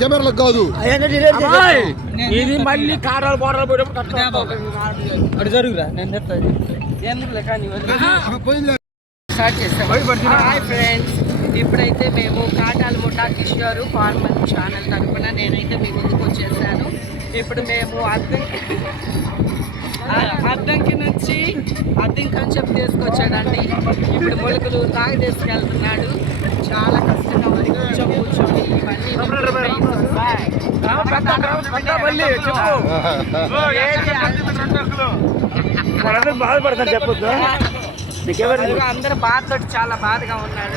కెమెరాలకు కాదు ఇది మళ్ళీ కారాలు బోరాలు పోయేటప్పుడు జరుగురా నేను చెప్తాను ఎందుకు కానీ స్టార్ట్ చేస్తాం. హాయ్ ఫ్రెండ్స్, ఇప్పుడైతే మేము కాటాల ముఠా కిషోర్ ఫార్మర్ ఛానల్ తరఫున నేనైతే మీ ముందుకు వచ్చేసాను. ఇప్పుడు మేము అద్దంకి నుంచి చెప్పి తీసుకొచ్చాడండి. ఇప్పుడు మొలకలు తాగి తీసుకెళ్తున్నాడు. చాలా కష్టంగా ఉంది కూర్చొని ఇవన్నీ బాధపడతాను చెప్పొద్దు. అందరూ బాధతో చాలా బాధగా ఉన్నాడు.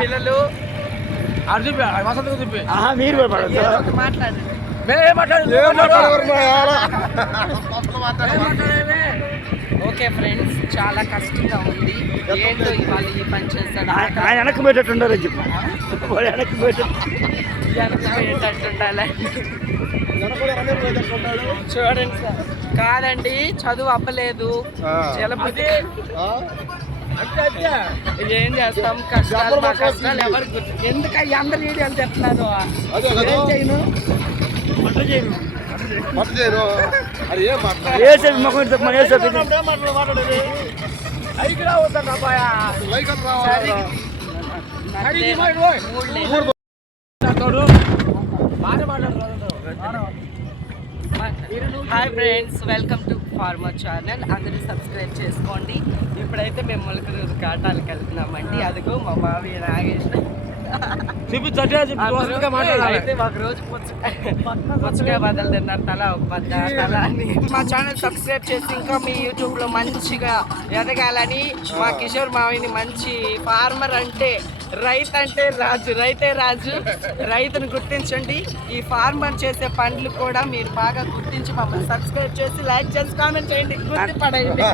పిల్లలు మీరు మాట్లాడండి. ఓకే ఫ్రెండ్స్, చాలా కష్టంగా ఉంది. ఏంటో ఇవాళ ఈ పని చేస్తాడు. ఆయన వెనక్కి పెట్టేట్టుండాలి చెప్పి వెనక్కి పెట్టేటట్టుండాలి. చూడండి సార్, కాదండి చదువు అవ్వలేదు, జలపతి ఏం చేస్తాం. కష్టాలు మా కష్టాలు ఎవరికి ఎందుకు అందరు వీడియోలు చెప్తున్నాను. ఏం చేయను hi friends, welcome to farmer channel. అందరూ సబ్స్క్రైబ్ చేసుకోండి. ఇప్పుడైతే మేము మొలకలు కాటాలకు వెళ్తున్నామండి. అదిగో మా మావి నాగేష్ అయితే ఒక రోజు పుచ్చకాయ బద్దలు తిన్నారు, తల ఒక బద్ద తల అని. మా ఛానల్ సబ్స్క్రైబ్ చేసి ఇంకా మీ యూట్యూబ్లో మంచిగా ఎదగాలని మా కిషోర్ మావిని మంచి ఫార్మర్ అంటే రైతు అంటే రాజు, రైతే రాజు. రైతును గుర్తించండి. ఈ ఫార్మర్ చేసే పనులు కూడా మీరు బాగా గుర్తించి మమ్మల్ని సబ్స్క్రైబ్ చేసి లైక్ చేసి కామెంట్ చేయండి. గుర్తుపడండి.